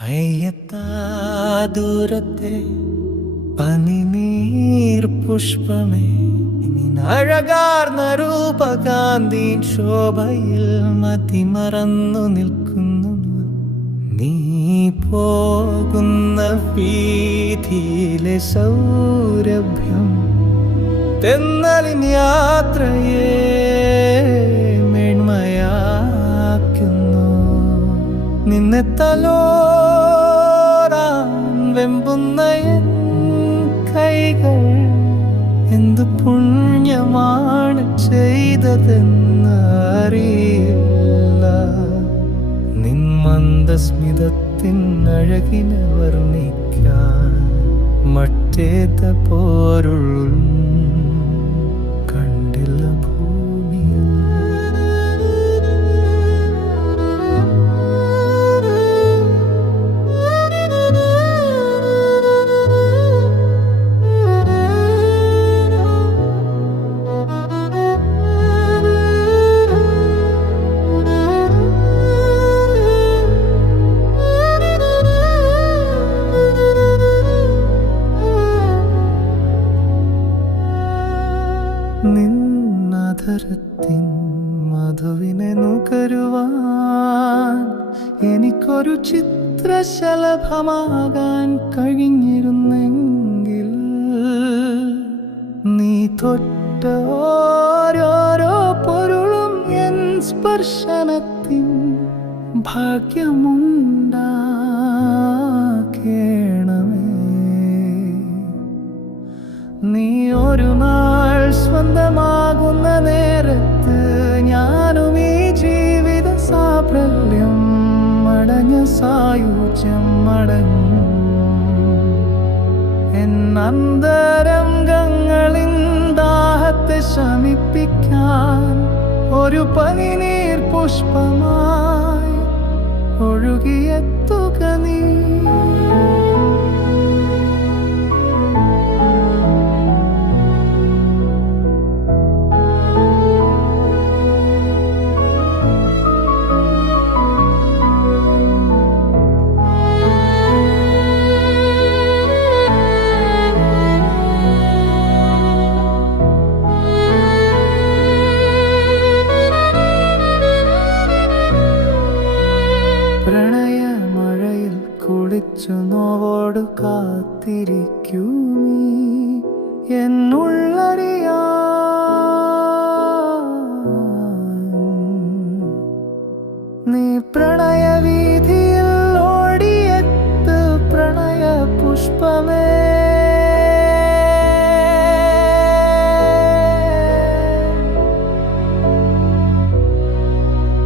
കയ്യെത്താ ദൂരത്തെ പനിനീർ പുഷ്പമേ, അഴകാർന്ന രൂപകാന്തിൻ ശോഭയിൽ മതിമറന്നു നിൽക്കുന്നു. നീ പോകുന്ന വീഥിയിലെ സൗരഭ്യം തെന്നലിൻ യാത്രയെ മേന്മയാക്കുന്നു. നിന്നെ തലോടാൻ വെമ്പുന്ന എൻ കൈകൾ എന്തു പുണ്യമാണ് ചെയ്തതെന്നറിയില്ല. നിൻ മന്ദസ്മിതത്തിൻ അഴകിനെ വർണ്ണിക്കാൻ മറ്റേത പോരുൾ കണ്ടില്ല ഭൂമിയിൽ. നിന്നധരത്തിൻ മധുവിനെ നുകരുവാൻ എനിക്കൊരു ചിത്രശലഭമാകാൻ കഴിഞ്ഞിരുന്നെങ്കിൽ, നീ തൊട്ട ഓരോരോ പൊരുളും എൻ സ്പർശനത്തിൻ ഭാഗ്യമുണ്ടാക്കേണമേ. നീ ഒരു നാൾ സ്വന്തമാകുന്ന നേരത്ത് ഞാനും ഈ ജീവിത സാഫല്യം അടഞ്ഞ സായുജ്യം അടഞ്ഞു. എൻ അന്തരംഗങ്ങളിൻ ദാഹത്തെ ശമിപ്പിക്കാൻ ഒരു പനിനീർ പുഷ്പമായി ഒഴുകിയെത്തുക നീ. പ്രണയമഴയിൽ കുളിച്ചു നോവോട് കാത്തിരിക്കൂ നീ എന്നുള്ളറിയാൻ. നീ പ്രണയവീഥിയിൽ ഓടിയെത്ത് പ്രണയ പുഷ്പമേ.